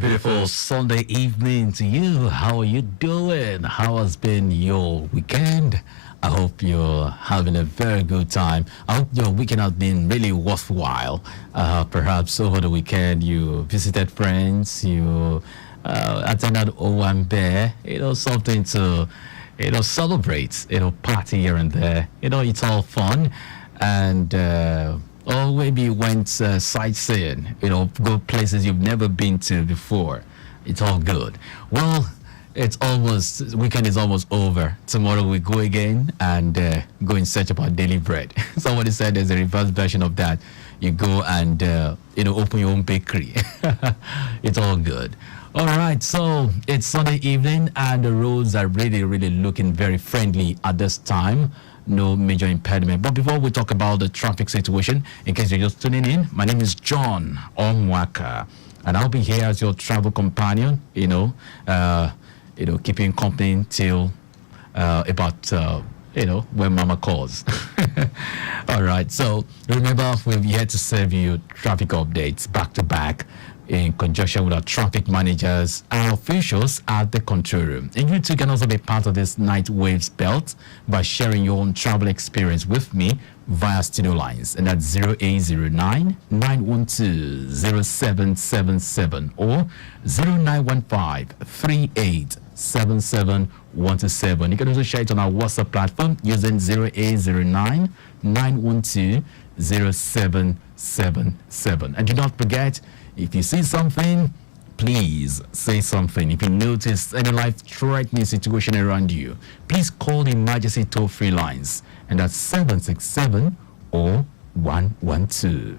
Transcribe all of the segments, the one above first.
beautiful Sunday evening to you. How are you doing? How has been your weekend? I hope you're having a very good time. I hope your weekend has been really worthwhile. Perhaps over the weekend you visited friends, you attended Owambe, something to, celebrate, party here and there. It's all fun. And, or maybe you went sightseeing, go places you've never been to before. It's all good. Well, weekend is almost over. Tomorrow we go again and go in search of our daily bread. Somebody said there's a reverse version of that. You go and, open your own bakery. It's all good. All right, so it's Sunday evening and the roads are really, really looking very friendly at this time. No major impediment. But before we talk about the traffic situation, in case you're just tuning in, my name is John Omoaka, and I'll be here as your travel companion, keeping company till about when mama calls. All right, so remember, we're here to serve you traffic updates back to back in conjunction with our traffic managers and officials at the control room. And you too can also be part of this night waves belt by sharing your own travel experience with me via studio lines, and that's 0809-912-0777 or 0915-3877-127. You can also share it on our WhatsApp platform using 0809-912-0777. And do not forget, if you see something, please say something. If you notice any life-threatening situation around you, please call the emergency toll-free lines, and that's 767 or 112.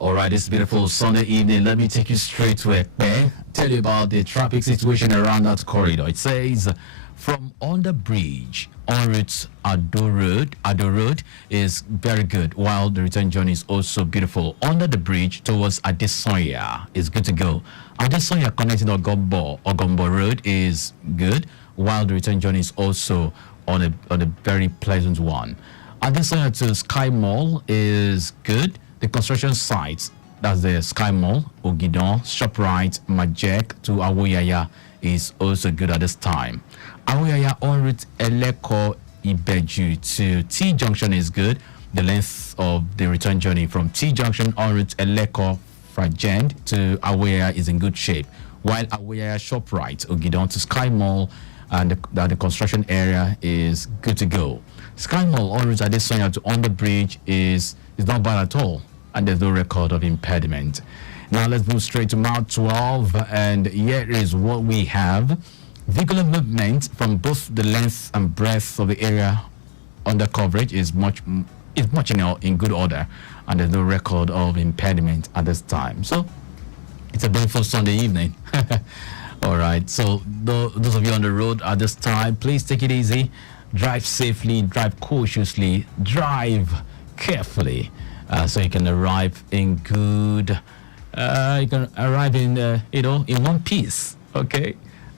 All right, this beautiful Sunday evening, let me take you straight to Ekpe. Tell you about the traffic situation around that corridor. It says from on the bridge en route Ado Road is very good, while the return journey is also beautiful. Under the bridge towards Adesoya is good to go. Adesoya connecting Ogombo Road is good, while the return journey is also on a very pleasant one. Adesoya to Sky Mall is good. The construction sites, that's the Sky Mall, Ogidon, ShopRite, Majek to Awoyaya is also good at this time. Awoyaya en route Eleko Ibeju to T Junction is good. The length of the return journey from T Junction en route Eleko Fragend to Awoyaya is in good shape, while Awoyaya ShopRite, Ogidon to Sky Mall and the construction area is good to go. Sky Mall en route Adesoya to on the bridge is not bad at all, and there's no record of impediment. Now let's move straight to Mount 12, and here is what we have. Vehicular movement from both the length and breadth of the area under coverage is much in good order, and there's no record of impediment at this time. So it's a beautiful Sunday evening. All right, so those of you on the road at this time, please take it easy, drive safely, drive cautiously, drive carefully. So you can arrive in good, you can arrive in, in one piece, okay?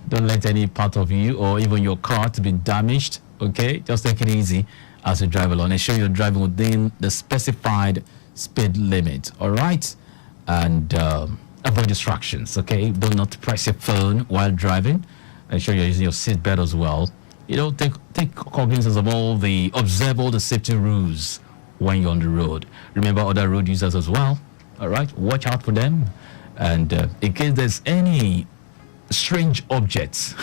Don't let any part of you or even your car to be damaged, okay? Just take it easy as you drive along. Ensure you're driving within the specified speed limit, all right? And avoid distractions, okay? Do not press your phone while driving. Ensure you're using your seatbelt as well. Take cognizance of observe all the safety rules when you're on the road. Remember other road users as well. All right, watch out for them. And in case there's any strange objects,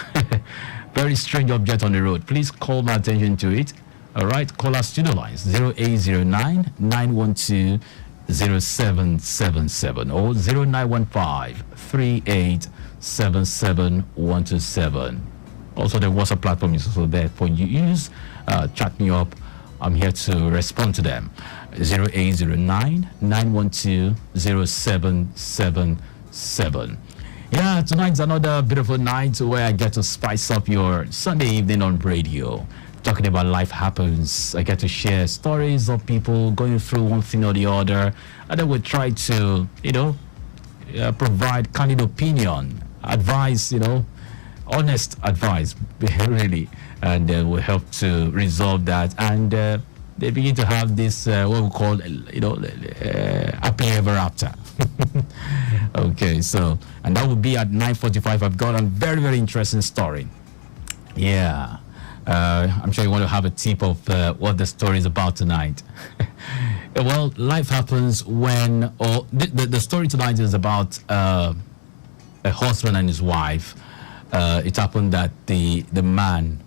very strange object on the road, please call my attention to it. All right, call our studio lines 0809-912-0777 or 0915-3877-127. Also, the WhatsApp platform is also there for you to use. Chat me up. I'm here to respond to them. 0809-912-0777. Yeah, tonight's another beautiful night where I get to spice up your Sunday evening on radio. Talking about life happens. I get to share stories of people going through one thing or the other. And then we try to, provide candid opinion, advice, honest advice, really, and will help to resolve that. And they begin to have this what we call, happy ever after. Okay, so and that will be at 9:45. I've got a very very interesting story. Yeah. I'm sure you want to have a tip of what the story is about tonight. Well, life happens when, or the story tonight is about a husband and his wife. It happened that the man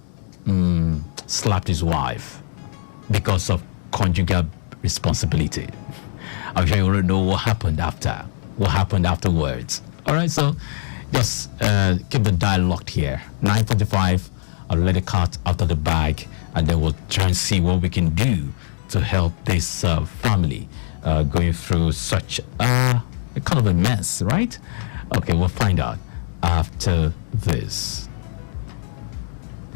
slapped his wife because of conjugal responsibility. I'm sure you already know what happened afterwards. All right, so just keep the dial locked here. 9:45. I'll let the cat out of the bag, and then we'll try and see what we can do to help this family going through such a kind of a mess, right? Okay, we'll find out after this.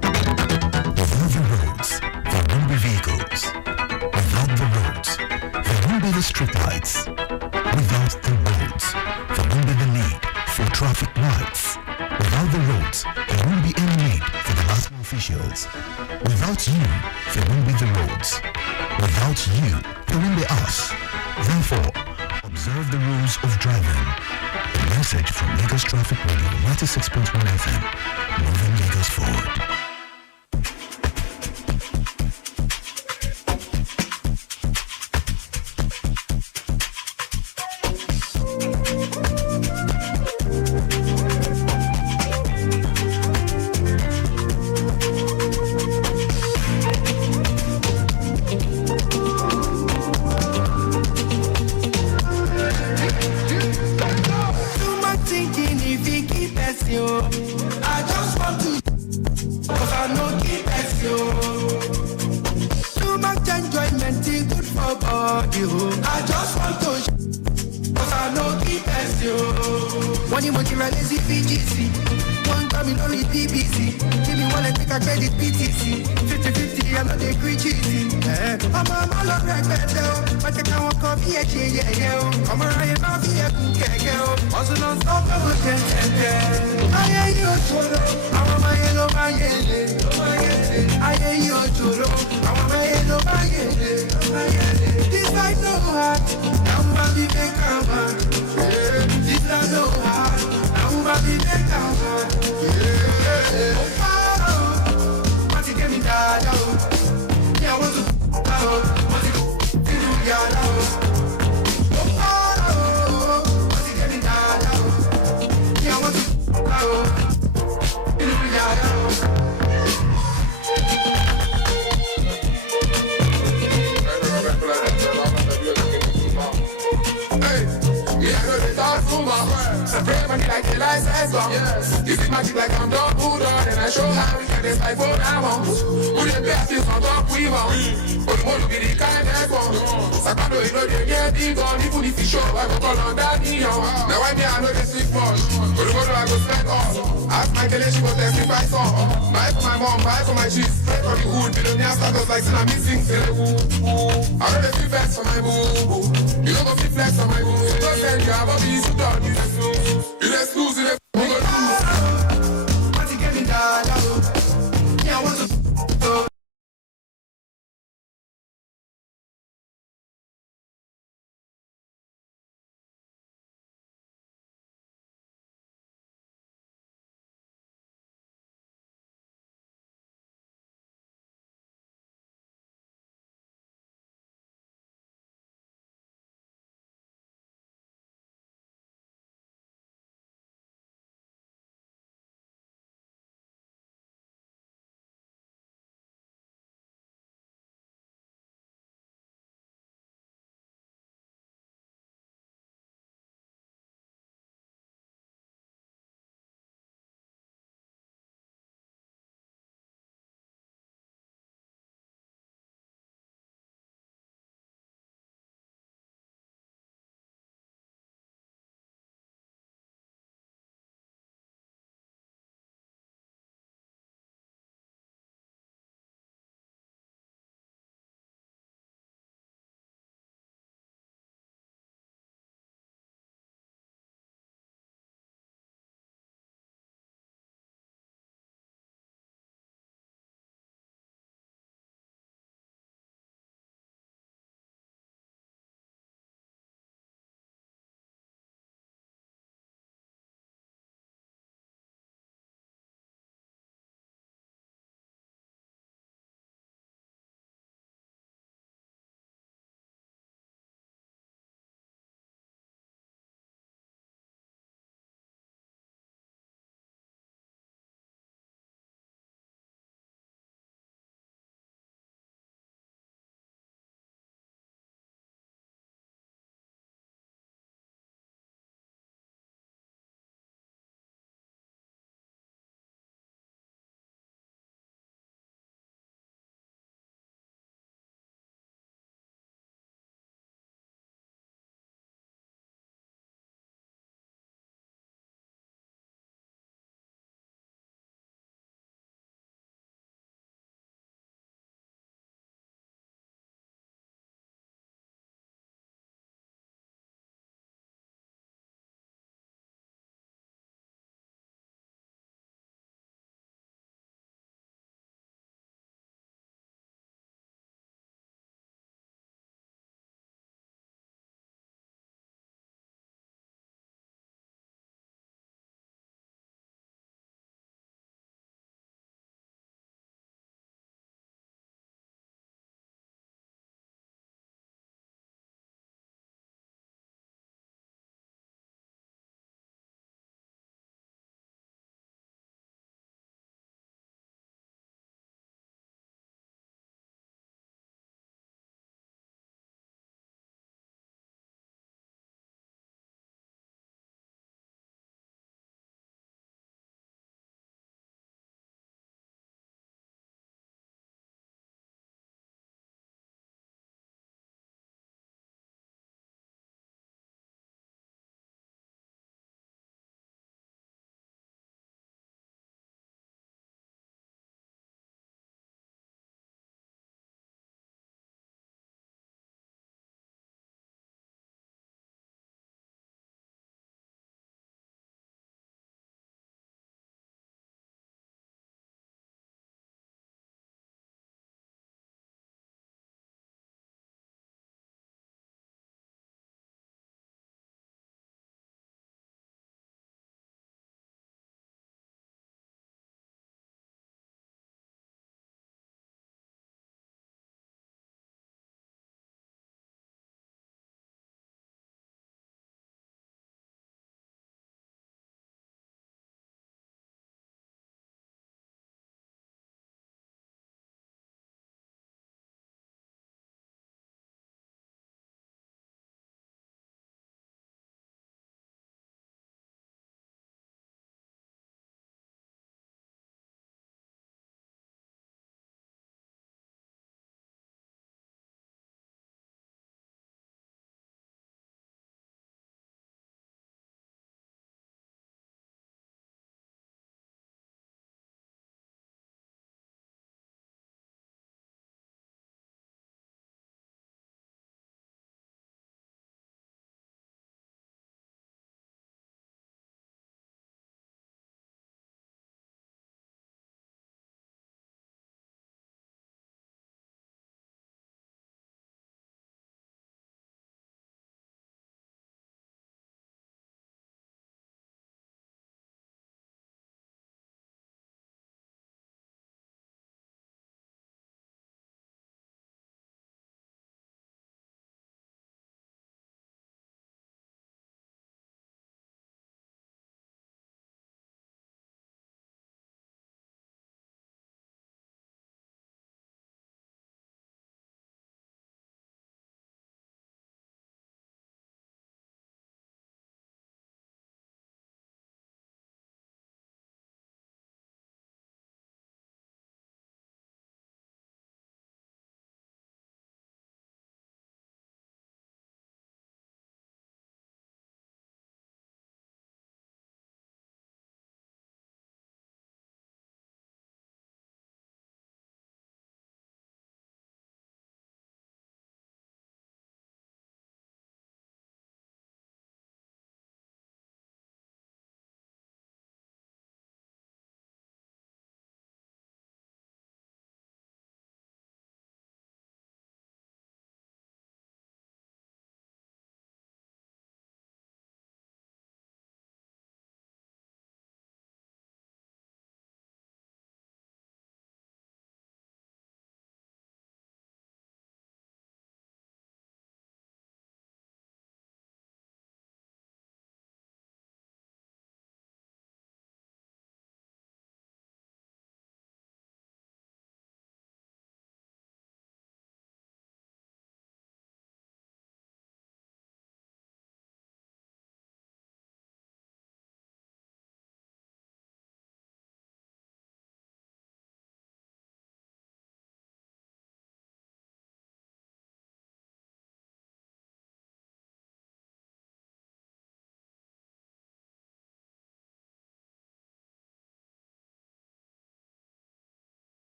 Without the roads, there won't be vehicles. Without the roads, there won't be the streetlights. Without the roads, there won't be the need for traffic lights. Without the roads, there won't be any need for the last officials. Without you, there won't be the roads. Without you, there won't be us. Therefore, observe the rules of driving. A message from Lagos Traffic Radio 96.1 FM, moving Lagos forward.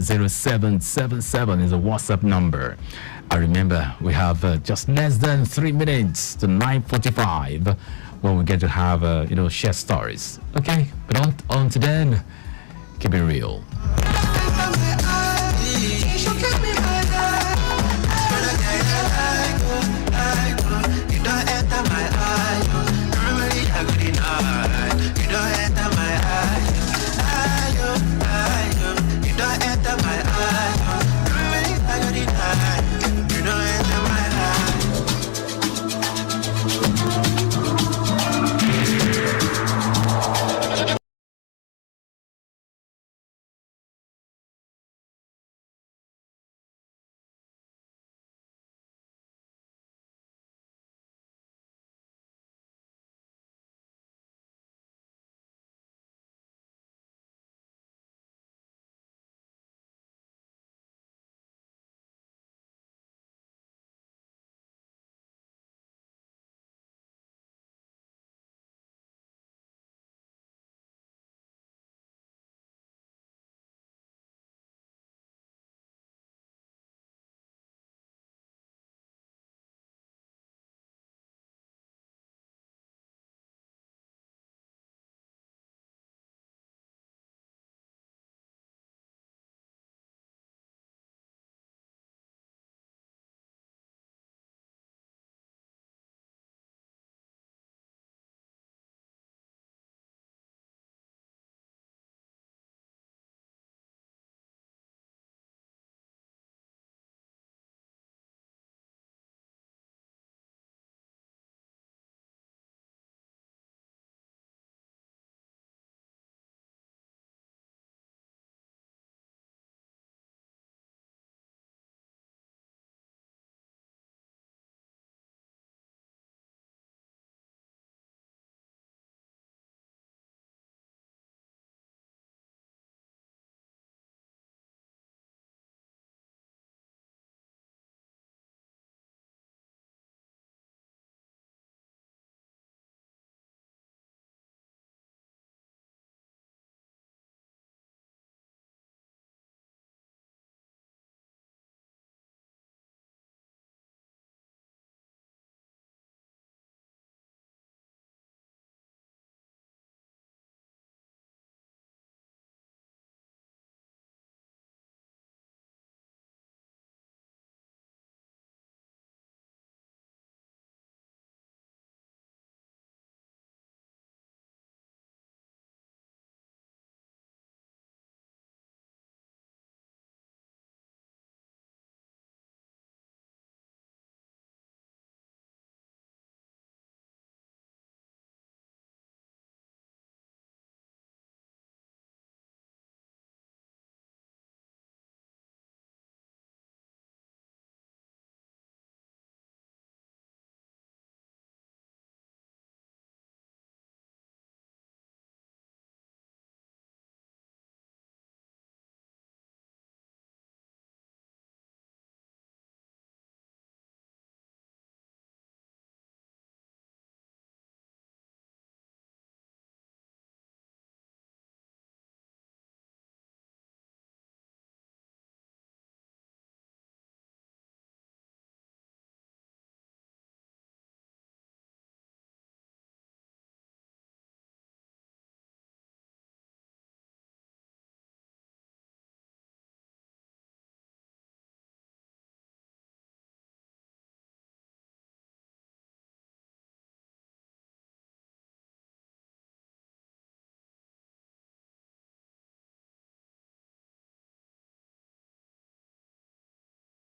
0777 is a WhatsApp number. I remember we have just less than 3 minutes to 9:45 when we get to have, share stories. Okay, but on to then, keep it real.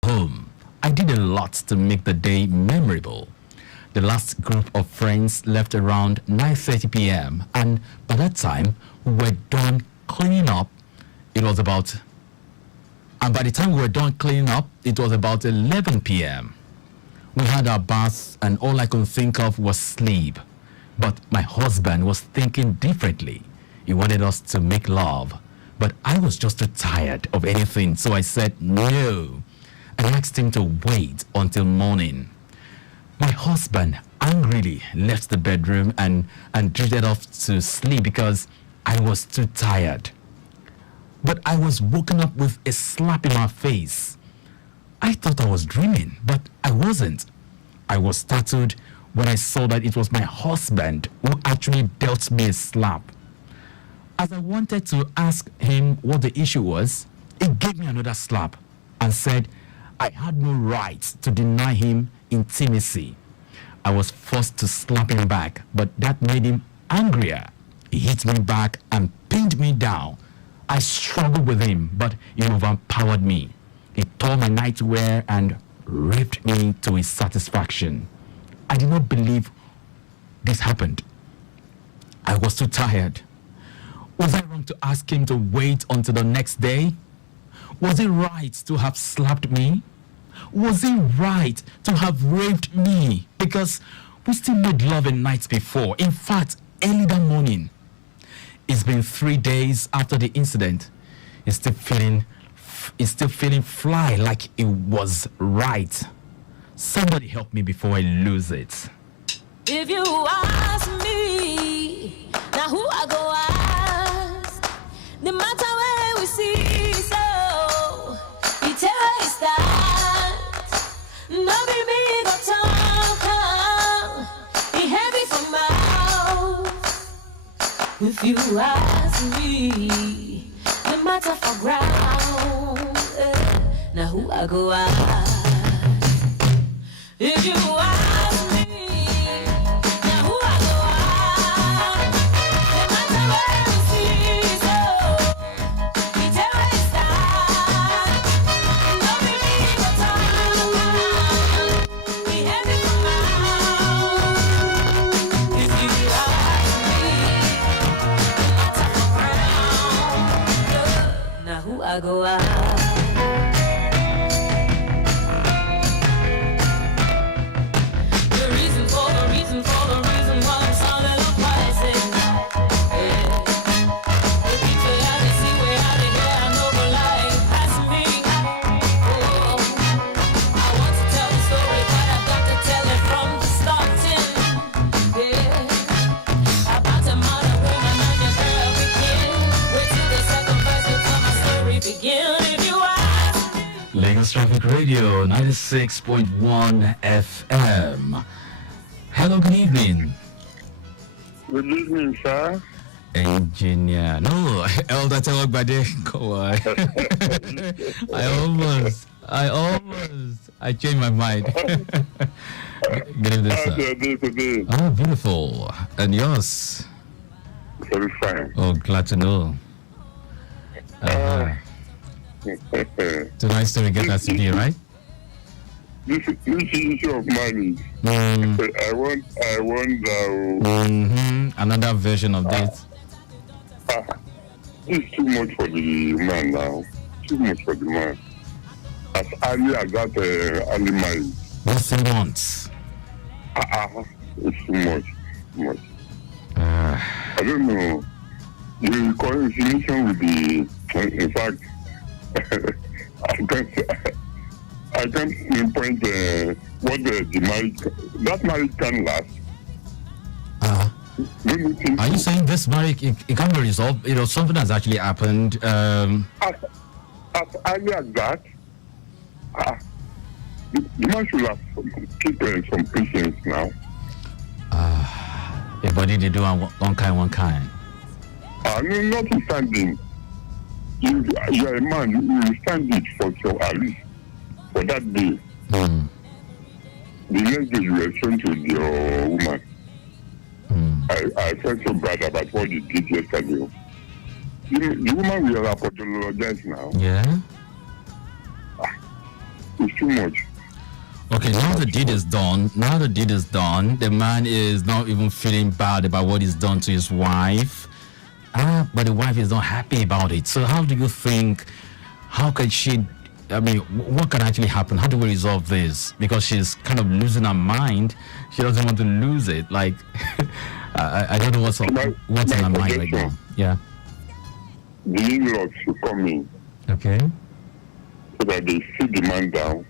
Home. I did a lot to make the day memorable. The last group of friends left around 9:30 p.m. and by that time we were done cleaning up. It was about and by the time we were done cleaning up, it was about 11 p.m. We had our baths and all I could think of was sleep. But my husband was thinking differently. He wanted us to make love. But I was just too tired of anything, so I said no. I asked him to wait until morning. My husband angrily left the bedroom and drifted off to sleep because I was too tired. but I was woken up with a slap in my face. I thought I was dreaming, but I wasn't. I was startled when I saw that it was my husband who actually dealt me a slap. As I wanted to ask him what the issue was, he gave me another slap and said I had no right to deny him intimacy. I was forced to slap him back, but that made him angrier. He hit me back and pinned me down. I struggled with him, but he overpowered me. He tore my nightwear and raped me to his satisfaction. I did not believe this happened. I was too tired. Was I wrong to ask him to wait until the next day? Was it right to have slapped me? Was it right to have raped me? Because we still made love a night before. In fact, early that morning. It's been 3 days after the incident. He's still feeling fly like it was right. Somebody help me before I lose it. If you ask me, now who I go ask? No matter where we see, so you tell us that. No baby go talk, he heavy for mouth. If you ask me, no matter for ground, now who I go ask? If you ask me, now who I go ask? No matter where we see, so we tell us that. No baby go talk, we heavy for mouth. If you ask me, no matter for ground, now who I go ask? Traffic Radio 96.1 FM. Hello, good evening. Good evening, sir. Engineer. No, Elder Tawagbade. Go on. I changed my mind. Good evening, How's sir. your day today? Oh, beautiful. And yours? Very fine. Oh, glad to know. Tonight's story get us to be, right? This issue of marriage. I wonder. Another version of this. This is too much for the man now. Too much for the man. As early as that early marriage. What's 3 months? It's too much. Too much. I don't know. The coincidence with the. In fact. I can't pinpoint what the marriage. That marriage can last. Don't you think Are you saying this marriage it can't be resolved? You know, something has actually happened. as early as that, the man should have keep some patience now. Everybody they do one kind. No, notwithstanding, you are a man. You will stand it for at least for that day. The next day you were shown to your woman. I felt so bad about what you did yesterday. The woman will apologize now. Yeah. It's too much. Okay, now the deed is done. The man is not even feeling bad about what he's done to his wife. But the wife is not happy about it. So how do you think, how can she, I mean, what can actually happen? How do we resolve this? Because she's kind of losing her mind. She doesn't want to lose it. Like, I don't know what's in her mind right now. Yeah. The in-laws should come in Okay. so that they sit the man down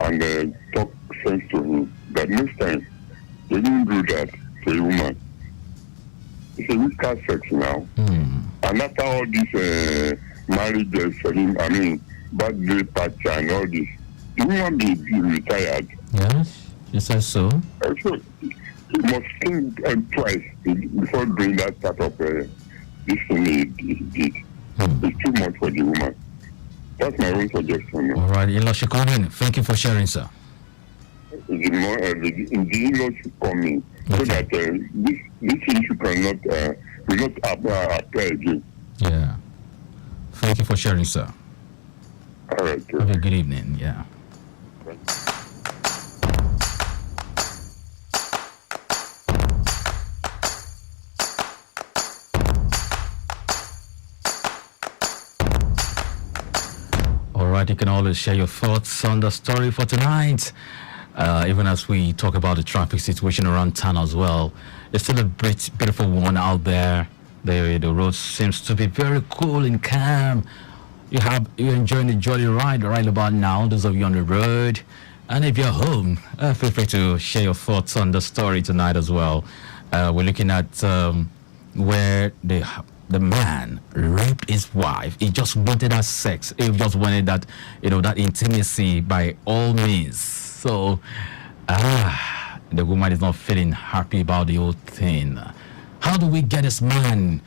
and talk sense to him. But most times, they don't do that to a woman. It's a weaker sex now. And after all this marriage birthday party and all this. The woman be retired. Yes, you said so. So you must think twice before doing that type of this thing he did. It's too much for the woman. That's my own suggestion. All right, Iloshikomin, thank you for sharing, sir. The in-laws should come in so that this issue will not appear again. Yeah. Thank you for sharing, sir. All right. Have a good evening. Yeah. All right, you can always share your thoughts on the story for tonight. Even as we talk about the traffic situation around town as well. It's still a beautiful one out there. The road seems to be very cool and calm. You're enjoying the jolly ride right about now, those of you on the road. And if you're home, feel free to share your thoughts on the story tonight as well. We're looking at where the man raped his wife. He just wanted that sex. He just wanted that, that intimacy by all means. So, the woman is not feeling happy about the whole thing. How do we get this man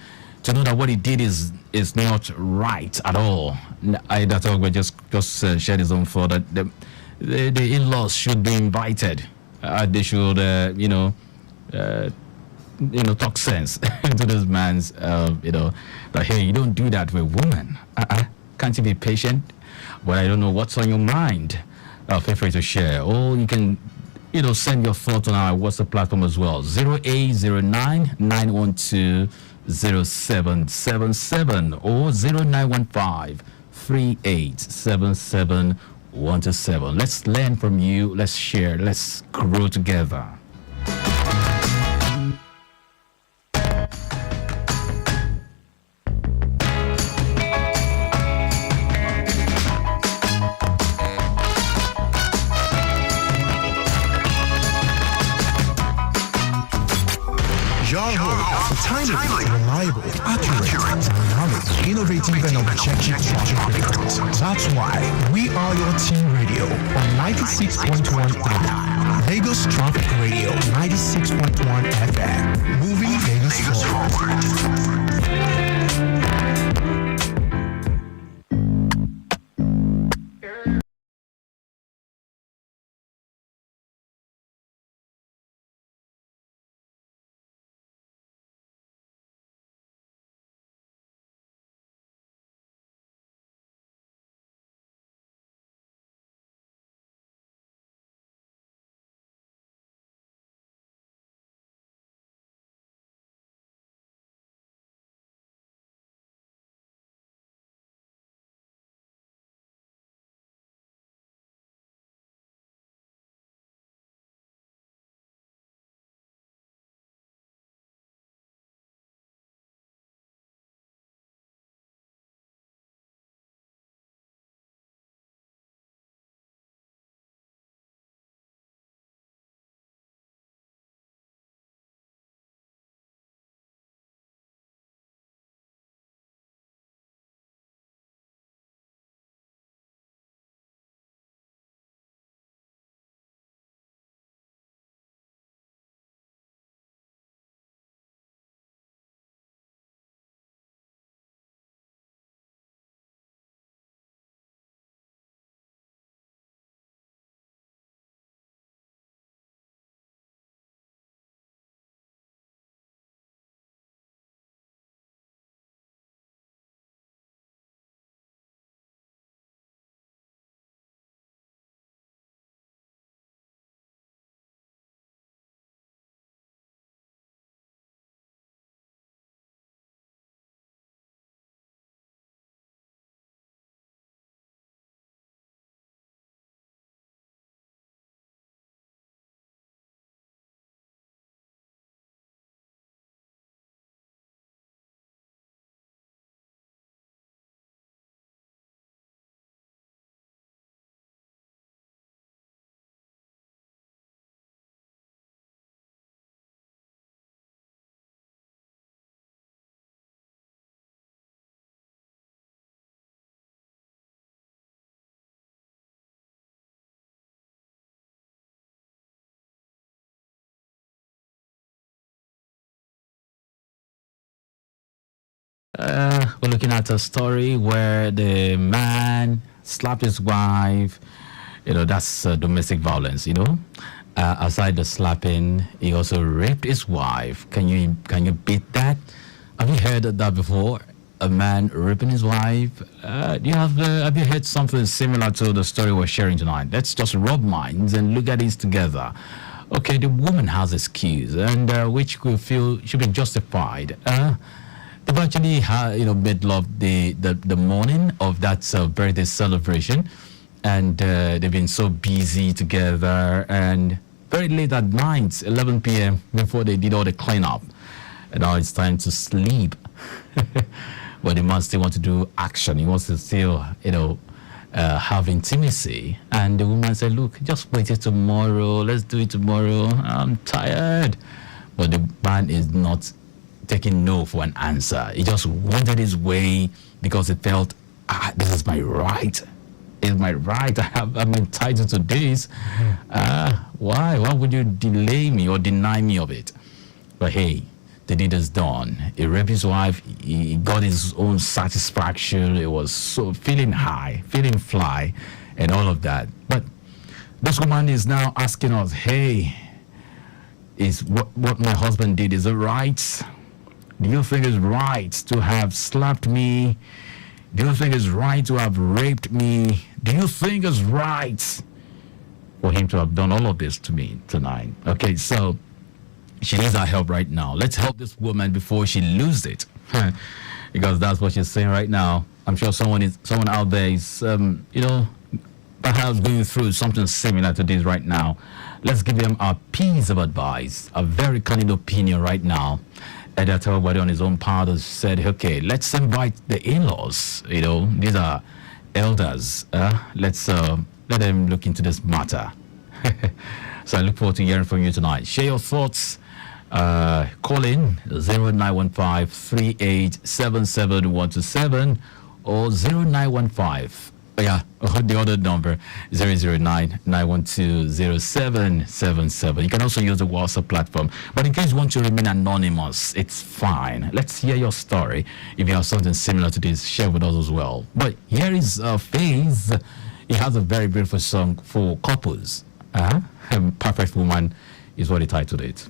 to know that what he did is not right at all? That Ogwe just shared his own thought that the in-laws should be invited. They should, talk sense to this man's, that hey, you don't do that with a woman. Can't you be patient? But I don't know what's on your mind. Feel free to share, or you can, send your thoughts on our WhatsApp platform as well. 0809 912 0777 or 0915 3877 Let's learn from you. Let's share. Let's grow together. Timely, reliable, accurate, dynamic, innovative, and objective reports. That's why we are your team radio on 96.1 FM. Lagos Traffic Radio 96.1 FM. Moving Lagos forward. We're looking at a story where the man slapped his wife. That's domestic violence. Aside the slapping, he also raped his wife. Can you beat that? Have you heard of that before? A man raping his wife. Have you heard something similar to the story we're sharing tonight? Let's just rub minds and look at these together. Okay, the woman has excuse, and which we feel should be justified. They've actually made love the morning of that birthday celebration, and they've been so busy together, and very late at night, 11 p.m. before they did all the cleanup, and now it's time to sleep. But the man still wants to do action. He wants to still have intimacy, and the woman said, "Look, just wait till tomorrow. Let's do it tomorrow. I'm tired." But the man is not taking no for an answer. He just wanted his way because he felt, this is my right. It's my right. I'm entitled to this. Why? Why would you delay me or deny me of it? But hey, the deed is done. He raped his wife. He got his own satisfaction. It was so feeling high, feeling fly, and all of that. But this woman is now asking us, hey, is what my husband did, is it right? Do you think it's right to have slapped me? Do you think it's right to have raped me? Do you think it's right for him to have done all of this to me tonight? Okay, so she needs our help right now. Let's help this woman before she loses it. Because that's what she's saying right now. I'm sure someone out there is, perhaps going through something similar to this right now. Let's give them a piece of advice, a very candid opinion right now. And that's everybody on his own part has said, okay, let's invite the in-laws. These are elders. Let's let them look into this matter. So I look forward to hearing from you tonight. Share your thoughts. Call in 0915 3877127 or 0915. Yeah, the other number 009-912-0777. You can also use the WhatsApp platform. But in case you want to remain anonymous, it's fine. Let's hear your story. If you have something similar to this, share with us as well. But here is Faze. He has a very beautiful song for couples. Perfect Woman is what he titled it.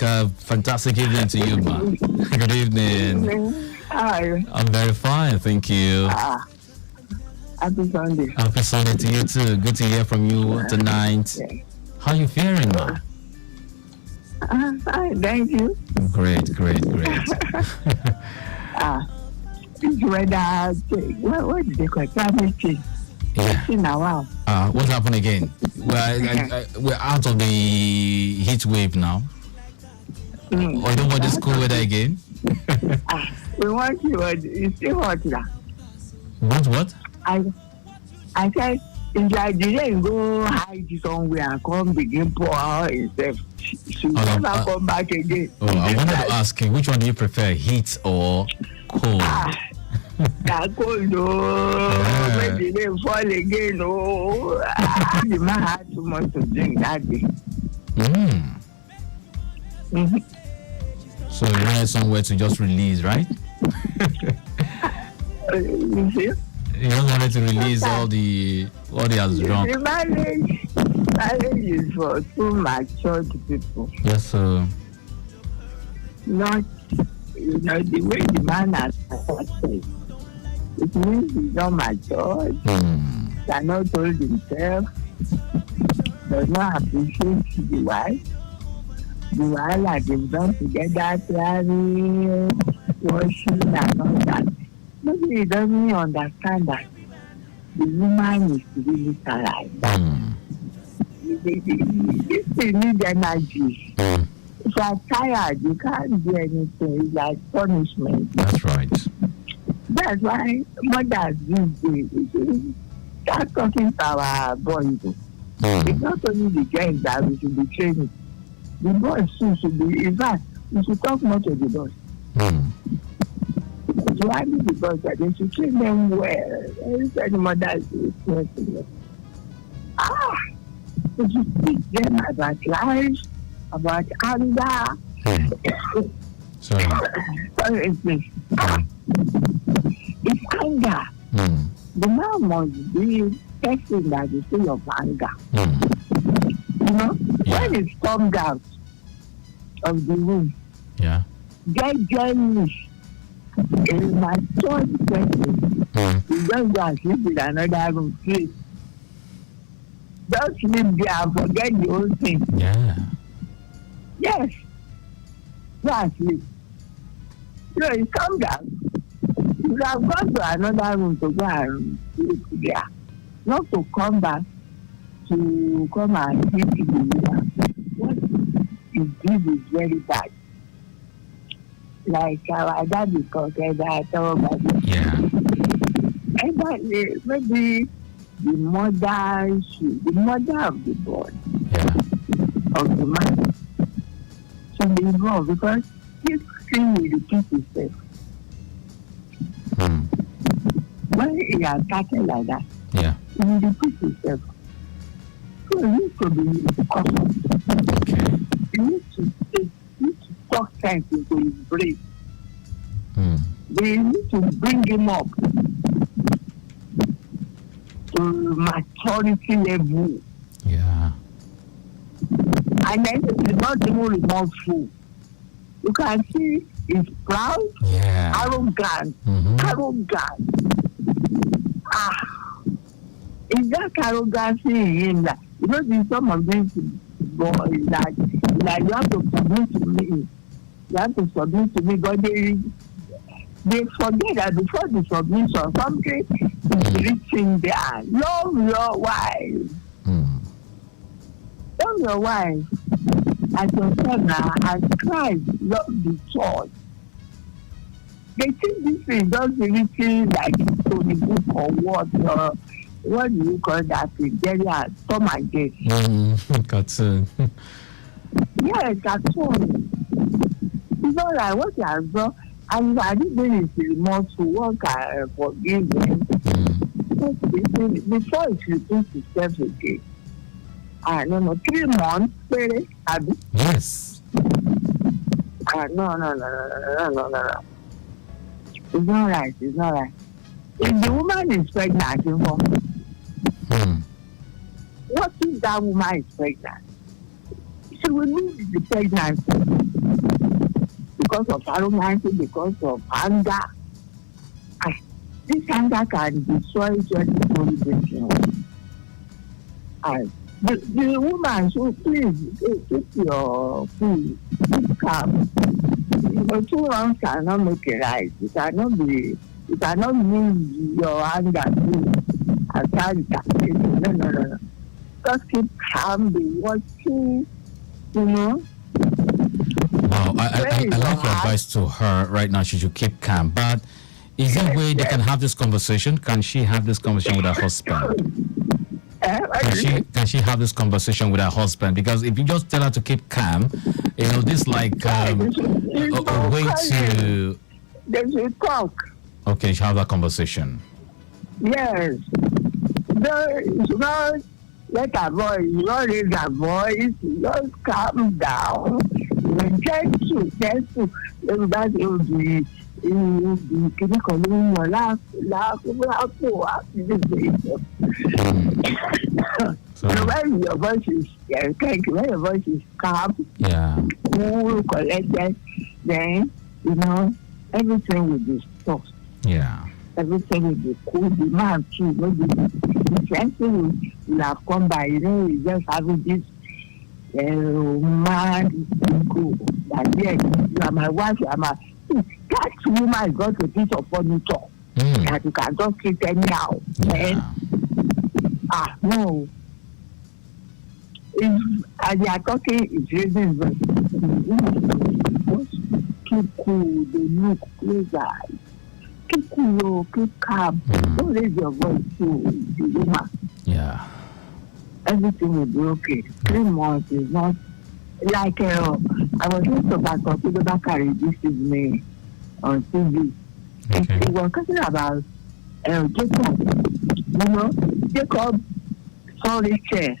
Omoaka. Fantastic evening to you, ma. Good evening. How are you? I'm very fine, thank you. Happy Sunday. Happy Sunday to you too. Good to hear from you tonight. Yeah. How you feeling, ma? Fine, thank you. Great. This weather, what did they call it? Climate change. Yeah. Now, What happened again? We're out of the heat wave now. Or don't want this cool weather again? we want you, it's still hot now. What? I said, if I didn't go hide somewhere and come begin pour out himself, she will never come back again. Oh, I wanted to ask you, which one do you prefer, heat or cold? That cold, no. Maybe they fall again, no. The man had too much to drink that day. So you wanted somewhere to just release, right? You see? You just wanted to release all the has drunk. The marriage is for too matured people. Yes, sir. Not, the way the man has acted. It means he's not matured, cannot hold himself, does not appreciate the wife. The wife that they've done together, planning, washing and all that. Maybe he doesn't understand that the woman is really tired. This thing needs energy. If you are tired, you can't do anything. It's like punishment. That's right. That's why mothers these days start talking to our boys. It's not only the girls that we should be training. The boys too should be, in fact, we should talk more to the boys. Why do the boys that they should train them well? Every mothers is listening. We should teach them about life, about anger. Sorry. Sorry, please. It's anger. The man must be a person that is full of anger. You know, when it comes out of the room, get jealous. A mature person, you just go and sleep in another room, please. Just sleep there and forget the whole thing. Yeah. Yes. Go and sleep. So you come down. You have gone to another room to go and sleep there. Not to come back to come and sleep in the room. What you did is very bad. Like our daddy called that. Yeah. Maybe the mother of the boy, of the man, should be involved because this thing will repeat itself. When he has started like that, it will repeat itself. So you need to be cautious. Okay. You need to talk sense into his brain. They need to bring him up to maturity level. Yeah. And then this is not even remorseful. You can see he's proud, arrogant. Is that arrogancy in him that there's some of these boys that you have to submit to me. You have to submit to me, but they forget that before the submission, something is reaching there. Love your wife. Love your wife as yourself now, as Christ loved the church. They think this is just reaching like to the book or what do you call that thing? There are Tom and Jerry. Cartoon. Yes, cartoon. It's all right. What you have done, and I think there is remorseful. What can forgive them? Before it repeats itself again. I don't know, 3 months, Abby? Yes. No. It's not right. If the woman is pregnant, what if that woman is pregnant? She will lose the pregnancy. because of arrogance, because of anger. This anger can destroy any relationship. The woman should please keep your cool, keep calm. Two wrongs cannot make a right. It cannot use your anger to attack that. No. Just keep calm, be watching, Wow, I like your advice to her right now. She should keep calm. But is there a way they can have this conversation? Can she have this conversation with her husband? Can she have this conversation with her husband? Because if you just tell her to keep calm, this like a way to. They should talk. Okay, she have that conversation. Yes. You should not let her voice, you not raise her voice, you just calm down. Gentle. That will be. So when your voice is when your voice is calm, cool, collected, then everything will be soft. Yeah. Everything will be cool. The man too, the same thing will have come by. We just having this man go. And yes, you are my wife. You are my. That woman got a piece of furniture that you can just treat anyhow. Yeah. No. As they are talking, it's raising voice. Just keep cool, they look closer. Keep cool, keep calm. Don't raise your voice to the woman. Yeah. Everything will be okay. 3 months is not like I was listening to Pastor Bakari this evening on TV. Okay. He was talking about Jacob. Jacob saw Rachel.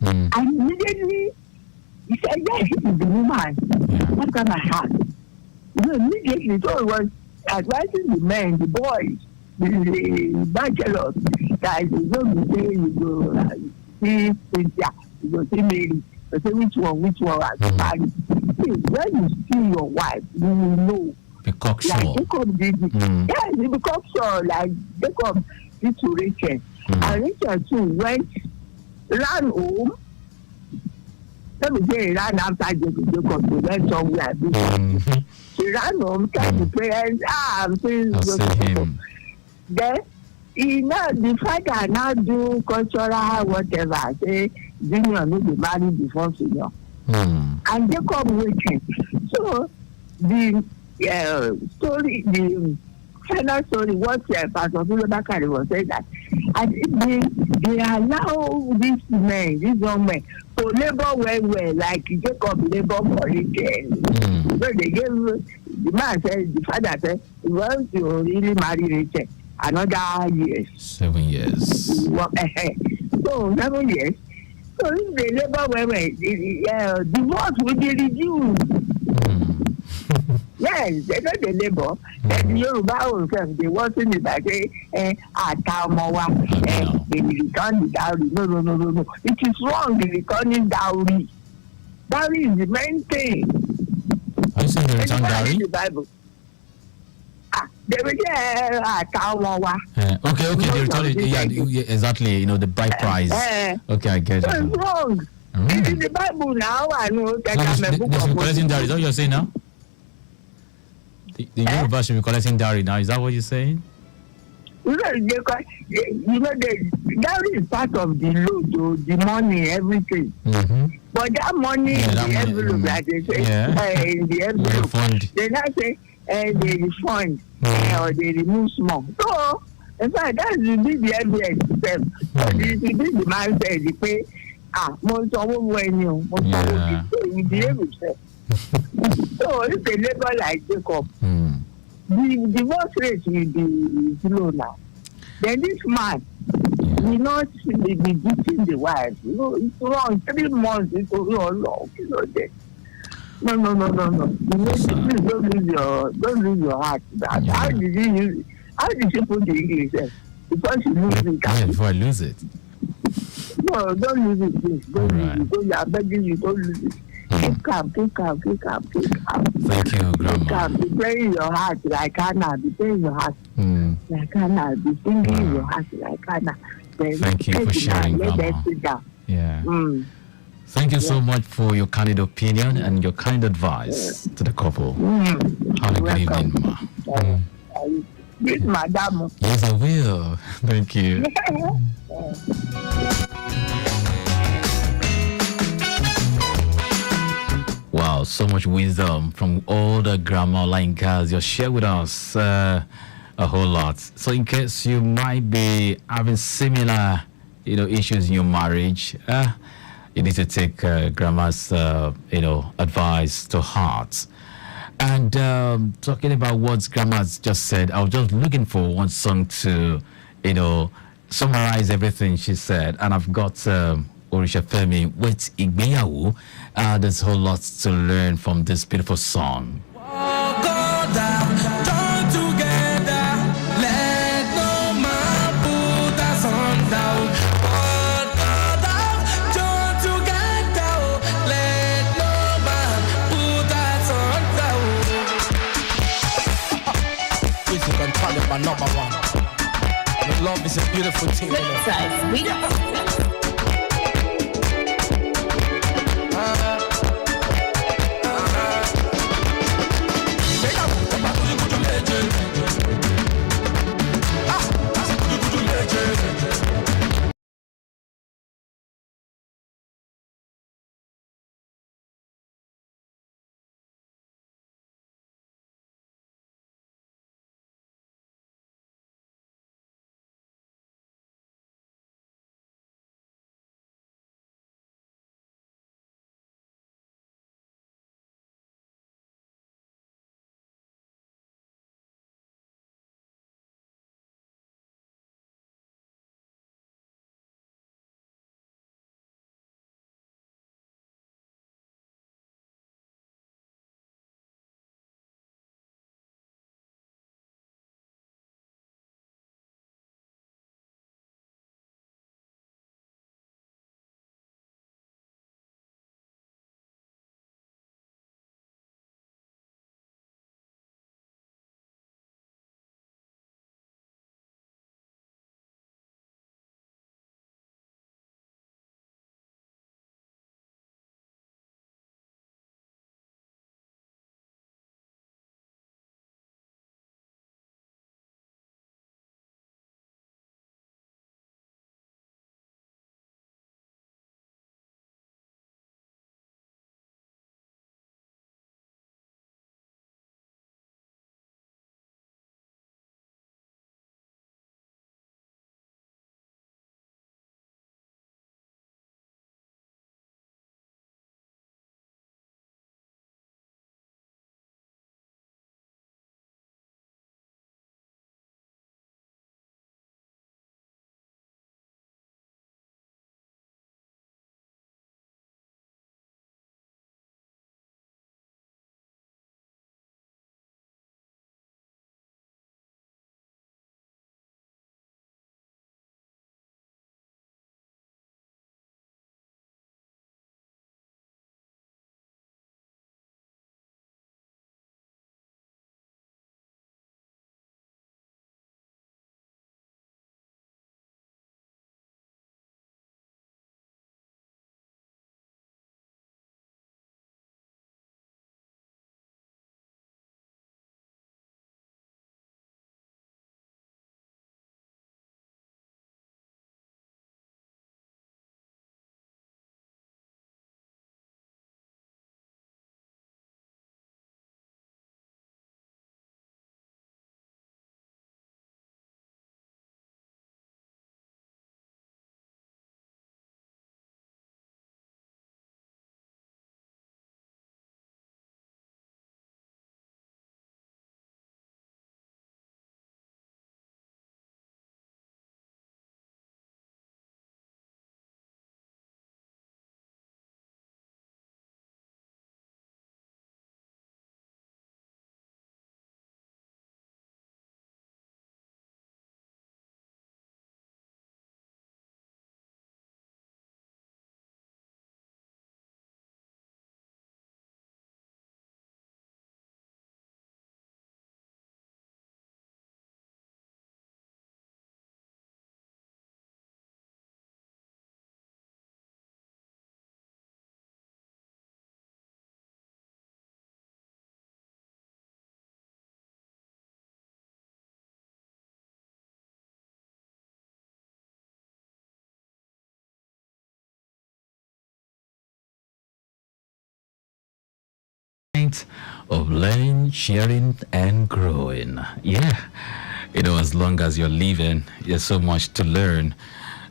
And immediately he said, yes, this is the woman. After my heart. Immediately, so he was advising the men, the boys, the bachelors, that you don't say you go see Cynthia, you go see Mary. Say which one has married. When you see your wife, you will know. Like Jacob did it. Yes, he become sure, like Jacob did to Rachel. And Rachel too ran home. Let me say, he ran after Jacob. They went somewhere. She ran home, told the parents, I'm saying, him. Then, the father now do cultural whatever. Say, Junior need to marry before senior. And Jacob waiting. So the story, the final story, what Pastor Bakari was saying that, and they allow these men, these young men, to labor well, like Jacob labor for Rachel. So they gave the man said, the father said, he wants to really marry Rachel another year. 7 years. So 7 years. So if they labor well, divorce will be reduced. Yes, they know the labor. Then the Yoruba themselves, they wasn't it like they return the dowry. No. It is wrong, the returning dowry. Dowry is the main thing. Are you saying they return dowry? The Bible. They will get okay, they return it. Yeah, exactly. The bride price. Okay, I get it. So it's wrong. It is the Bible now. I know that they should be collecting dowry. Is that what you're saying now? The Yoruba should be collecting dowry now. Is that what you're saying? The dowry is part of the load, the money, everything. But that money in the envelope, like they say, in the envelope, they not say they refund or they remove small. So, in fact, that's the evidence itself. But the man said, they pay, most of them when you behave yourself. So, if they labor like Jacob, the divorce rate will be low now. Then this man will not be beating the wife. It's wrong. 3 months, it's long. No. Please don't lose your heart. How did you put the English? Because you lose it. Yeah, before I lose it. No, don't lose it, please. Don't lose Right. it. Don't, I'm begging you, don't lose it. Keep calm, keep calm, keep calm, keep calm. Thank you, Keep Grandma. calm. Be praying in your heart like Hannah. Be praying in your heart Mm. like Hannah. Be singing in Wow. your heart like Hannah. Then Thank you for take it down, sharing, let Grandma. them sit down. Yeah. Mm. Thank you so much for your kind opinion and your kind advice to the couple. Have a good evening, Ma. This madam. Yes, I will. Thank you. Wow, so much wisdom from all the grandma Lankas you share with us. A whole lot. So, in case you might be having similar, issues in your marriage, you need to take grandma's, advice to heart. And talking about what grandma's just said, I was just looking for one song to, summarize everything she said. And I've got Orisha Femi with Igbeyawo. There's a whole lot to learn from this beautiful song. Number one. The love is a beautiful thing. part of learning, sharing, and growing. Yeah, as long as you're living, there's so much to learn.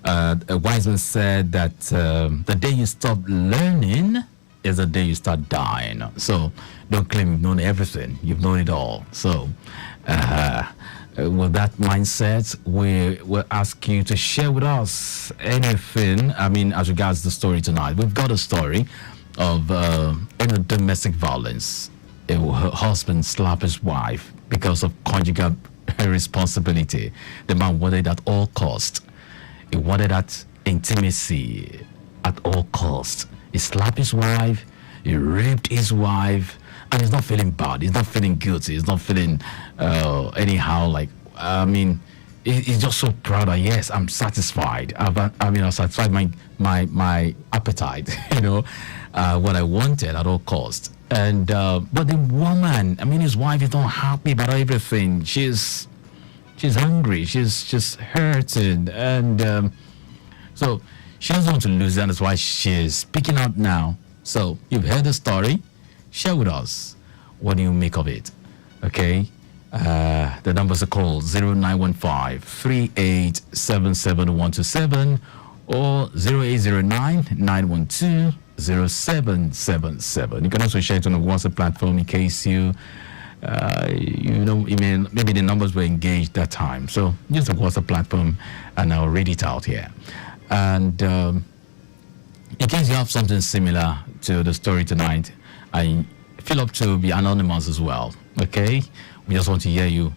A wise man said that the day you stop learning is the day you start dying. So don't claim you've known everything. You've known it all. So with that mindset, we will ask you to share with us anything. As regards the story tonight, we've got a story of domestic violence. A husband slapped his wife because of conjugal irresponsibility. The man wanted at all cost. He wanted that intimacy at all cost. He slapped his wife. He raped his wife. And he's not feeling bad. He's not feeling guilty. He's not feeling anyhow he's just so proud that, yes, I'm satisfied. I've satisfied my appetite, what I wanted at all costs. And but the woman, his wife is not happy about everything. She's hungry. She's just hurting, and so she doesn't want to lose. And that's why she's speaking out now. So you've heard the story. Share with us. What do you make of it? Okay. The numbers are called 0915-3877-127 or 0809-912-0777. You can also share it on the WhatsApp platform in case maybe the numbers were engaged that time. So use the WhatsApp platform and I'll read it out here. And in case you have something similar to the story tonight, I feel up to be anonymous as well. Okay. We just want to hear you,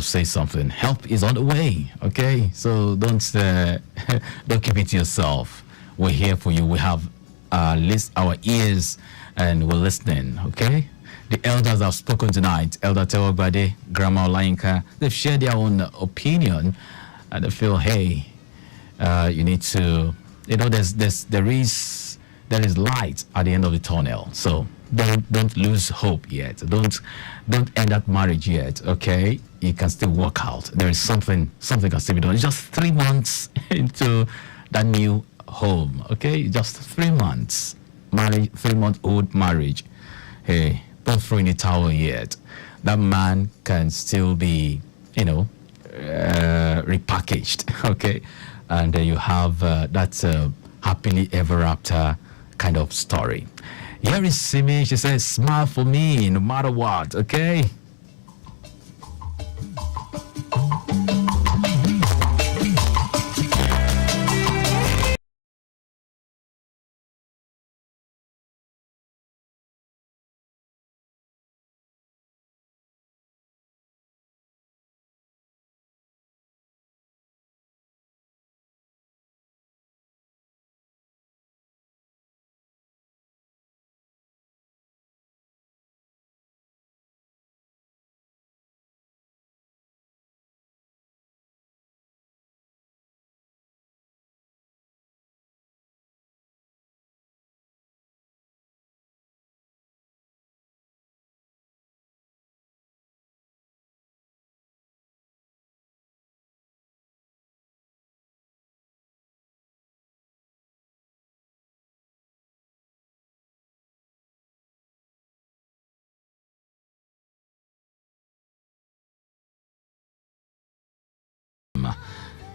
say something. Help is on the way, okay? So don't keep it to yourself. We're here for you. We have our ears and we're listening, okay? The elders have spoken tonight. Elder Tewagbade, Grandma Olainka, they've shared their own opinion and they feel, hey, you need to, there is light at the end of the tunnel. So don't lose hope yet. Don't end that marriage yet, okay? You can still work out. There is something can still be done. It's just 3 months into that new home, okay? Just 3 months. 3-month-old marriage. Hey, don't throw in the towel yet. That man can still be, repackaged, okay? And you have that happily ever after kind of story. Here is Simi. She says, smile for me no matter what, okay?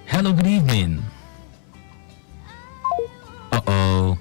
Hello, good evening. Uh-oh.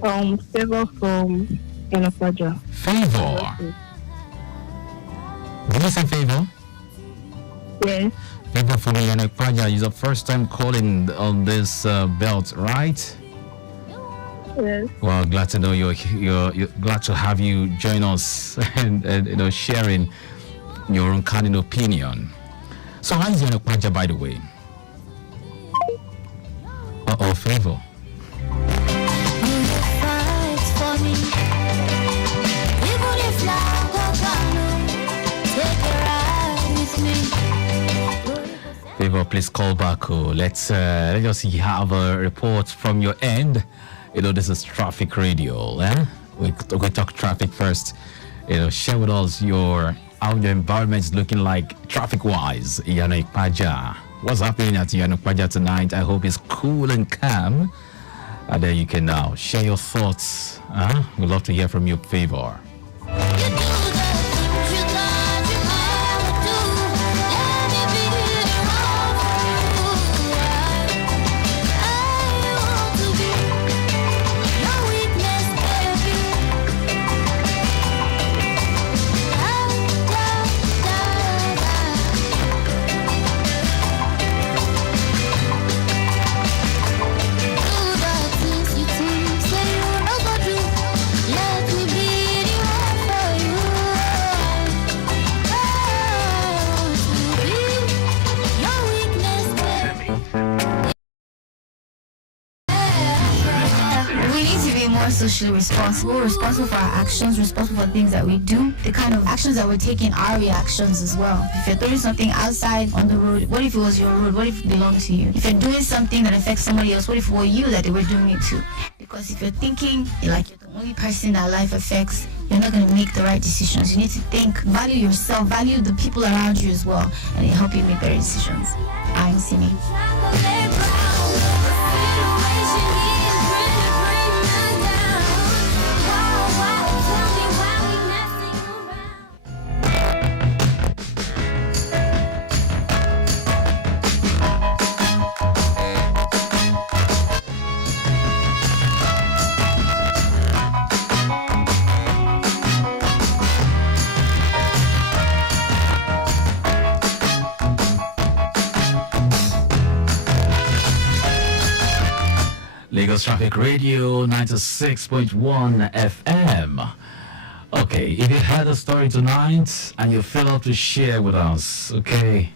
From Favor from Omoaka. Favor. Did you say Favor? Yes. Favor from Omoaka is the first time calling on this belt, right? Yes. Well, glad to know you're glad to have you join us and sharing your own kind of opinion. So how is Omoaka, by the way? Uh-oh, Favor. me. Even if not, go come, take a ride with me. Favor, please call back. Let's just have a report from your end. This is Traffic Radio. We talk traffic first. Share with us how your environment is looking like traffic-wise. Yanokpaja. What's happening at Yanokpaja tonight? I hope it's cool and calm. And then you can now share your thoughts. We'd love to hear from you, Favor. Socially responsible for our actions, responsible for things that we do. The kind of actions that we're taking are reactions as well. If you're doing something outside on the road, what if it was your road? What if it belonged to you? If you're doing something that affects somebody else, what if it were you that they were doing it to? Because if you're thinking like you're the only person that life affects, you're not going to make the right decisions. You need to think, value yourself, value the people around you as well, and it help you make better decisions. I'm Simi. Lagos Traffic Radio 96.1 FM. Okay, if you had a story tonight and you feel up to share with us, okay,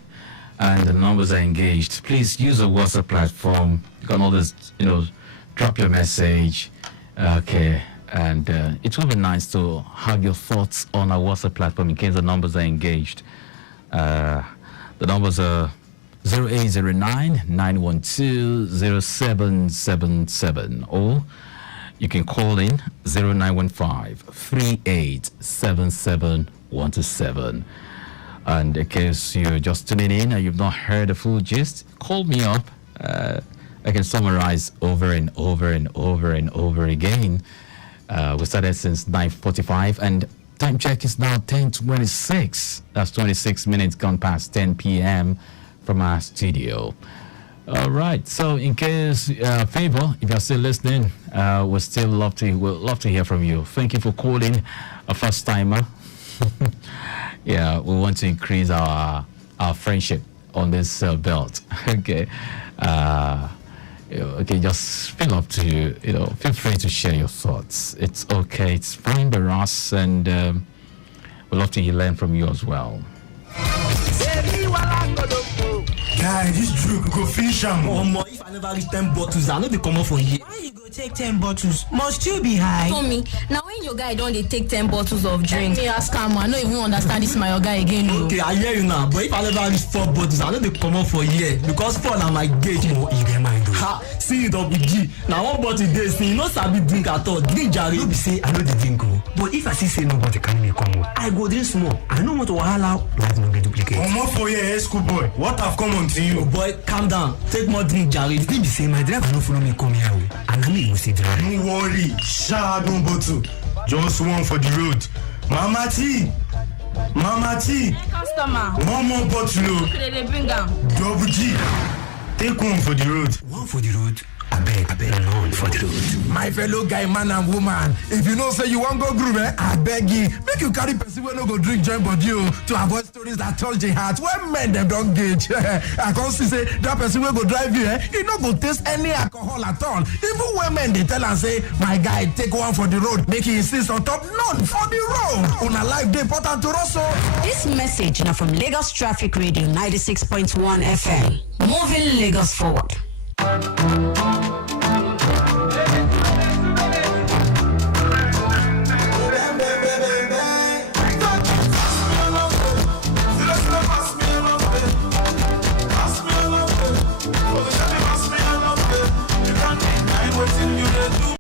and the numbers are engaged, please use a WhatsApp platform. You can always, drop your message, okay, and it will be nice to have your thoughts on our WhatsApp platform in case the numbers are engaged. The numbers are 0809-912-0777, or you can call in 0915-3877-127. And in case you're just tuning in and you've not heard the full gist, call me up. I can summarize over and over and over and over again. We started since 9:45 and time check is now 10:26. That's 26 minutes gone past 10 p.m. from our studio. All right. So, in case Favor, if you're still listening, we'd love to hear from you. Thank you for calling, a first timer. Yeah, we want to increase our friendship on this belt. Okay. Okay. Just feel up to feel free to share your thoughts. It's okay. It's fine by us, and we'd love to learn from you as well. Guy, this drink go finish am. If I never reach 10 bottles, I know they come up for here. How you go take 10 bottles? Must you be high? Tommy, now when your guy don't they take 10 bottles of drink? Let me ask him, I don't even understand this my guy again. Okay, I hear you now, but if I never reach 4 bottles, I know they come up for here because 4 na my gauge. Oh, you get mind though. Ha, see it up with G. Now one bottle day, see, you know sabi drink at all. Drink Jerry. You be say I know the drink oh, but if I see say nobody can me come, I go drink small. I know what to wahala. Life no be duplicate. Omo for your school boy. What have come on to you? Oh boy, calm down. Take more drink, Jerry. The thing be say my driver no follow me come here, and I know you see drive. Don't worry, no bottle. Just one for the road. Mama T. Customer. One more bottle. Could they bring them? Double G. Take one for the road. One for the road. I beg, alone for the road. My fellow guy, man and woman, if you know say you want go groove, I beg you, make you carry person when no go drink join body to avoid stories that touch the heart. When men them don't gauge, I can't see say that person will go drive you, he no go taste any alcohol at all. Even when men they tell and say, my guy, take one for the road, make he insist on top, none for the road. On a life day important to us. This message now from Lagos Traffic Radio 96.1 FM. Moving Lagos forward. wetin you dey do.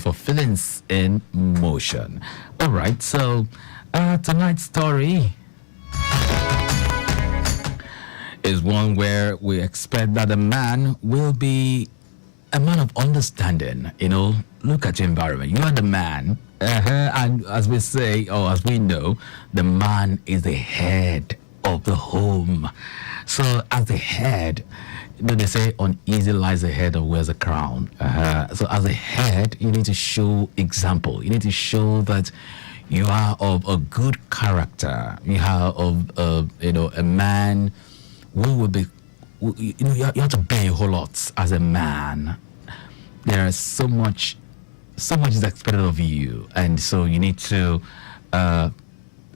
for feelings in motion. All right, so tonight's story is one where we expect that a man will be a man of understanding. Look at your environment. You are the man. And as we say, or as we know, the man is the head of the home. So as the head, they say uneasy lies the head of wears a crown. So as a head, you need to show example. You need to show that you are of a good character. You are of a man who will be. You have to bear a whole lot as a man. There is so much is expected of you, and so you need to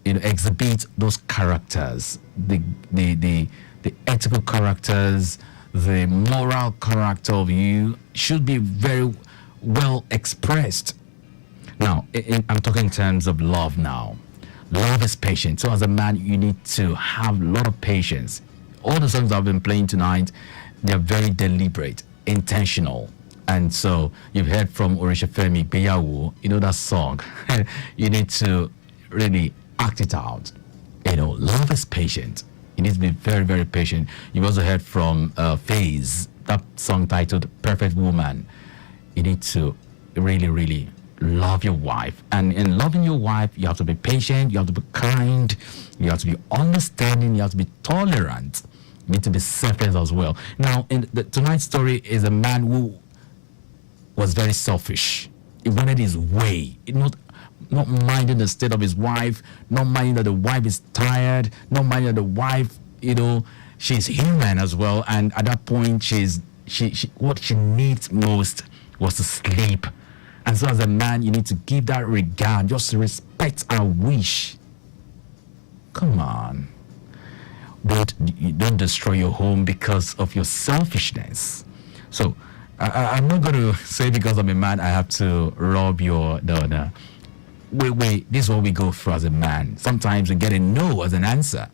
exhibit those characters, the ethical characters, the moral character of you should be very well expressed. Now, I'm talking in terms of love now. Love is patient. So as a man, you need to have a lot of patience. All the songs I've been playing tonight, they're very deliberate, intentional. And so you've heard from Orishafemi Beyawu, that song. You need to really act it out. Love is patient. You need to be very, very patient. You've also heard from FaZe, that song titled Perfect Woman. You need to really, really love your wife. And in loving your wife, you have to be patient, you have to be kind, you have to be understanding, you have to be tolerant. You need to be selfless as well. Now, tonight's story is a man who was very selfish. He wanted his way, not minding the state of his wife, not minding that the wife is tired, not minding that the wife, she's human as well. And at that point, she what she needs most was to sleep. And so as a man, you need to give that regard, just respect her wish. Come on. Don't destroy your home because of your selfishness. So I'm not going to say because I'm a man, I have to rob your daughter. Wait, this is what we go through as a man. Sometimes we get a no as an answer.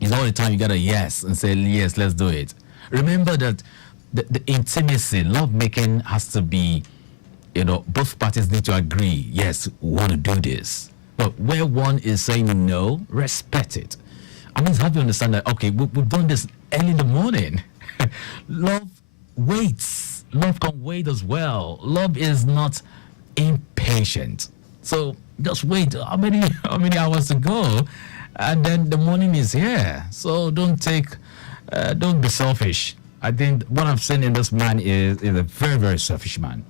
It's all the time you get a yes and say, yes, let's do it. Remember that the intimacy, love making has to be, both parties need to agree, yes, we want to do this. But where one is saying no, respect it. I mean, have to understand that, okay, we've done this early in the morning. Love waits. Love can wait as well. Love is not impatient. So just wait. How many hours to go? And then the morning is here. So don't be selfish. I think what I've seen in this man is a very, very selfish man.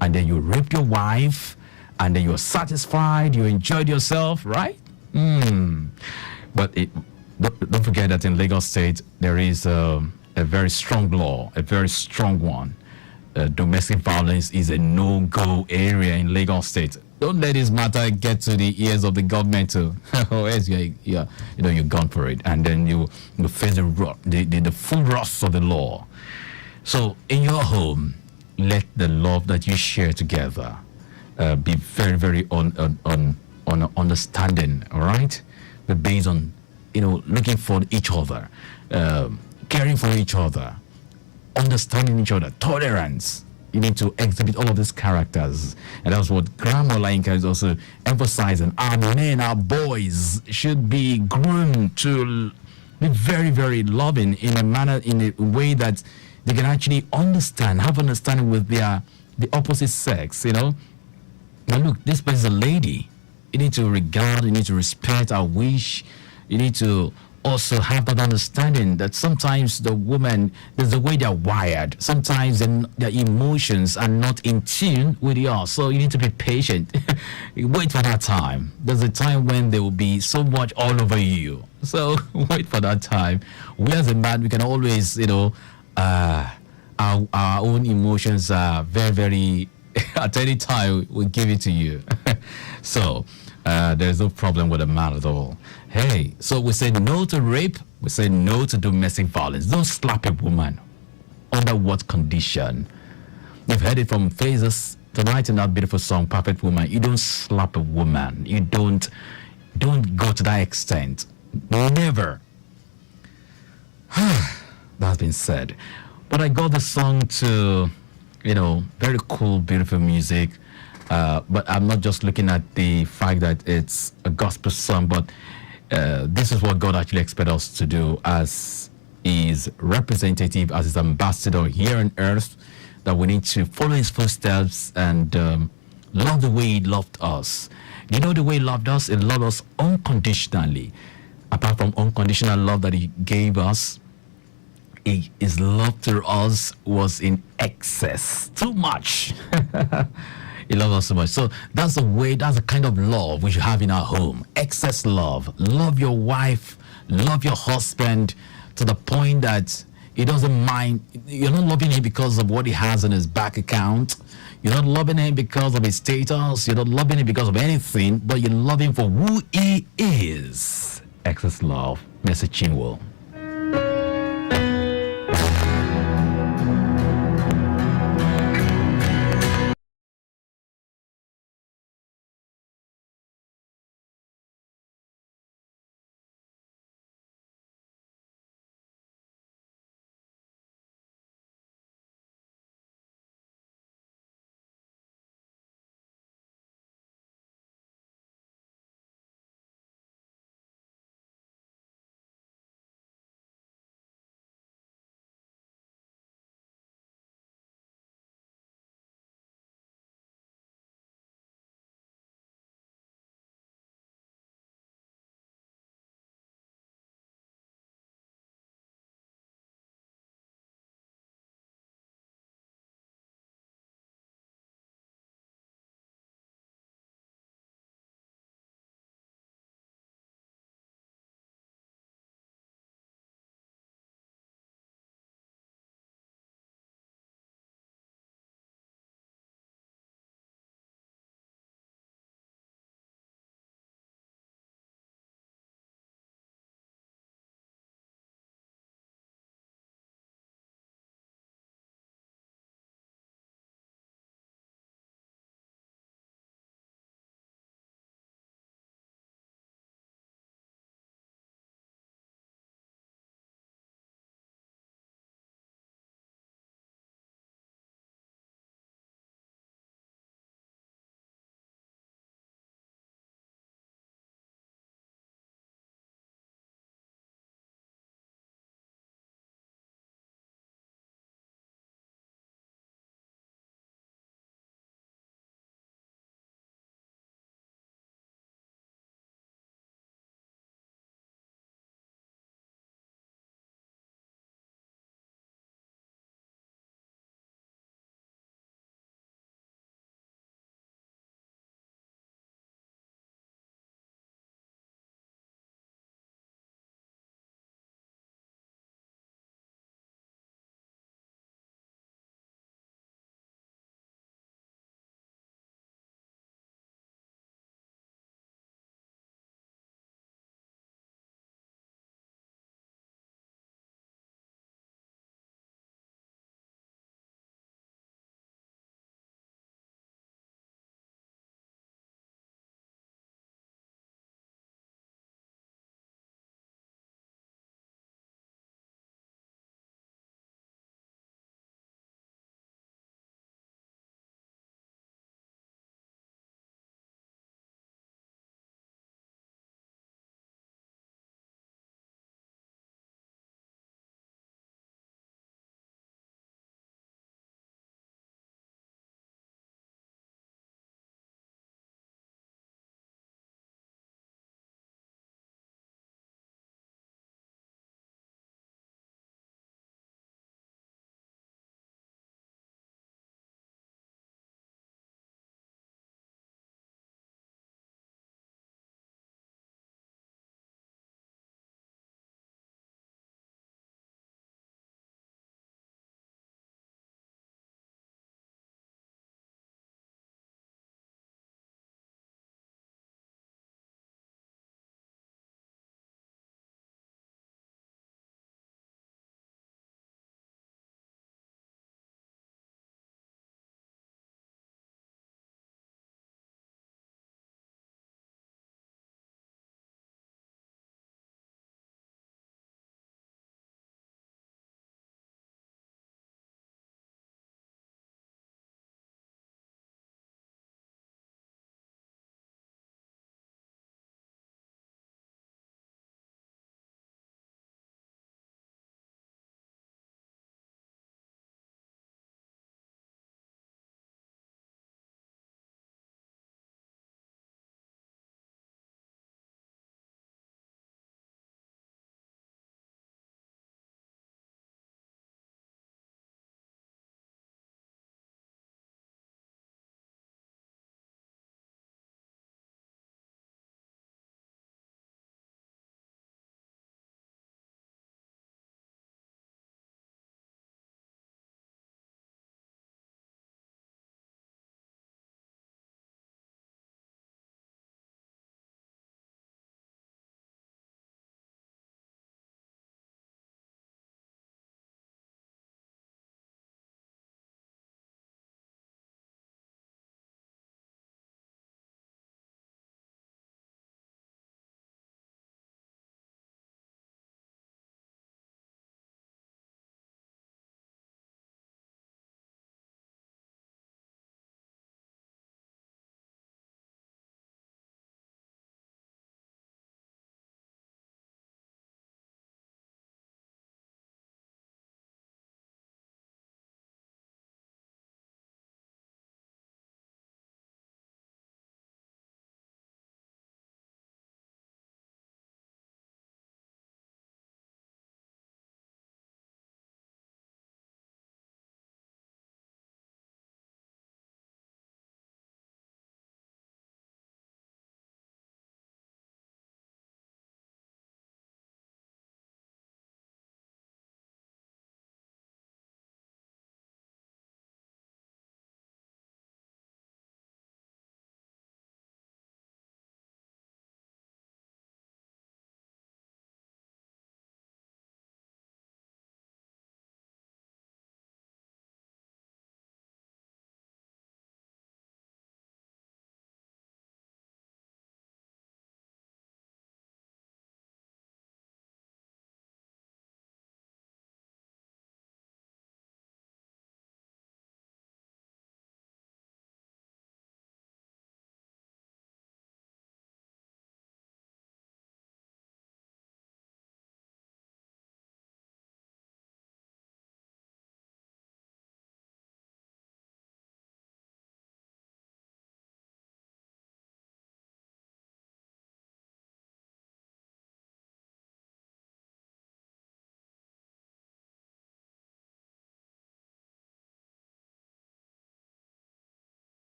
And then you rape your wife, and then you're satisfied, you enjoyed yourself, right? But don't forget that in Lagos State, there is a very strong law, a very strong one. Domestic violence is a no-go area in Lagos State. Don't let this matter get to the ears of the government too. Or else you're gone for it, and then you face the full wrath of the law. So in your home, let the love that you share together be very, very on understanding. All right, but based on looking for each other, caring for each other, understanding each other, tolerance. You need to exhibit all of these characters. And that's what Grandma Lainka is also emphasizing. Our men, our boys should be groomed to be very, very loving in a way that they can actually have understanding with the opposite sex, Now look, this person is a lady. You need to regard, you need to respect our wish. You need to also have that understanding that sometimes the woman, there's the way they're wired. Sometimes their emotions are not in tune with yours. So you need to be patient. Wait for that time. There's a time when there will be so much all over you. So wait for that time. We as a man, we can always, our own emotions are very, very, at any time, we'll give it to you. So there's no problem with a man at all. Hey, so we say no to rape, we say no to domestic violence. Don't slap a woman. Under what condition? You've heard it from FaZe tonight in that beautiful song, Perfect Woman. You don't slap a woman. You don't go to that extent. Never. That's been said. But I got the song to, very cool, beautiful music. But I'm not just looking at the fact that it's a gospel song, but this is what God actually expects us to do as His representative, as His ambassador here on earth, that we need to follow His footsteps and love the way He loved us. You know the way He loved us? He loved us unconditionally. Apart from unconditional love that He gave us, His love to us was in excess, too much. He loves us so much. So that's the kind of love we should have in our home. Excess love. Love your wife, love your husband to the point that he doesn't mind. You're not loving him because of what he has in his bank account. You're not loving him because of his status. You're not loving him because of anything, but you love him for who he is. Excess love. Message Chinwo.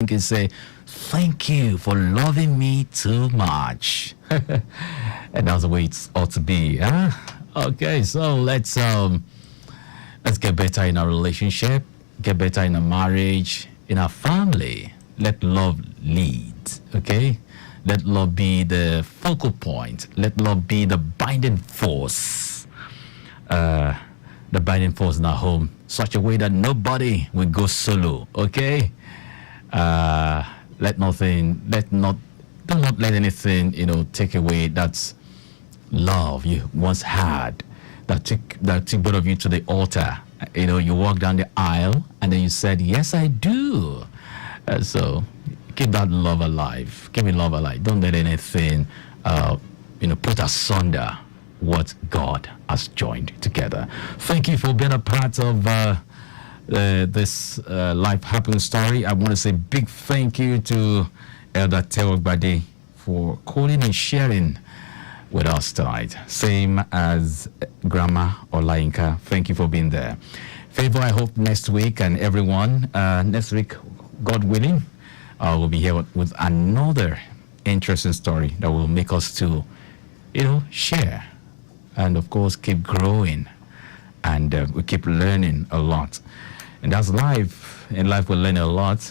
You can say, thank you for loving me too much. And that's the way it ought to be. Huh? Okay, so let's get better in our relationship, get better in our marriage, in our family. Let love lead, okay? Let love be the focal point. Let love be the binding force. The binding force in our home, such a way that nobody will go solo, okay? Do not let anything, take away that love you once had, that took both of you to the altar. You walk down the aisle and then you said, yes, I do. So keep that love alive. Keep it love alive. Don't let anything, put asunder what God has joined together. Thank you for being a part of this Life Happens story. I want to say big thank you to Elder Teo Gbade for calling and sharing with us tonight. Same as Grandma Olainka. Thank you for being there. Favor, I hope next week and everyone, next week, God willing, we'll be here with another interesting story that will make us to, share and, of course, keep growing. And we keep learning a lot. And that's life. In life, we learn a lot.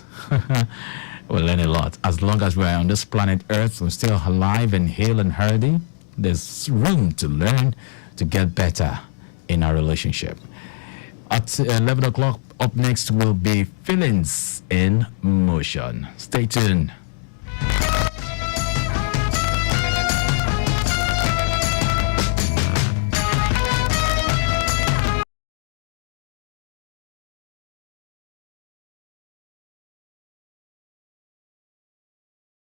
We learn a lot. As long as we're on this planet Earth, we're still alive and hale and healthy. There's room to learn, to get better in our relationship. At 11 o'clock, up next will be Feelings in Motion. Stay tuned.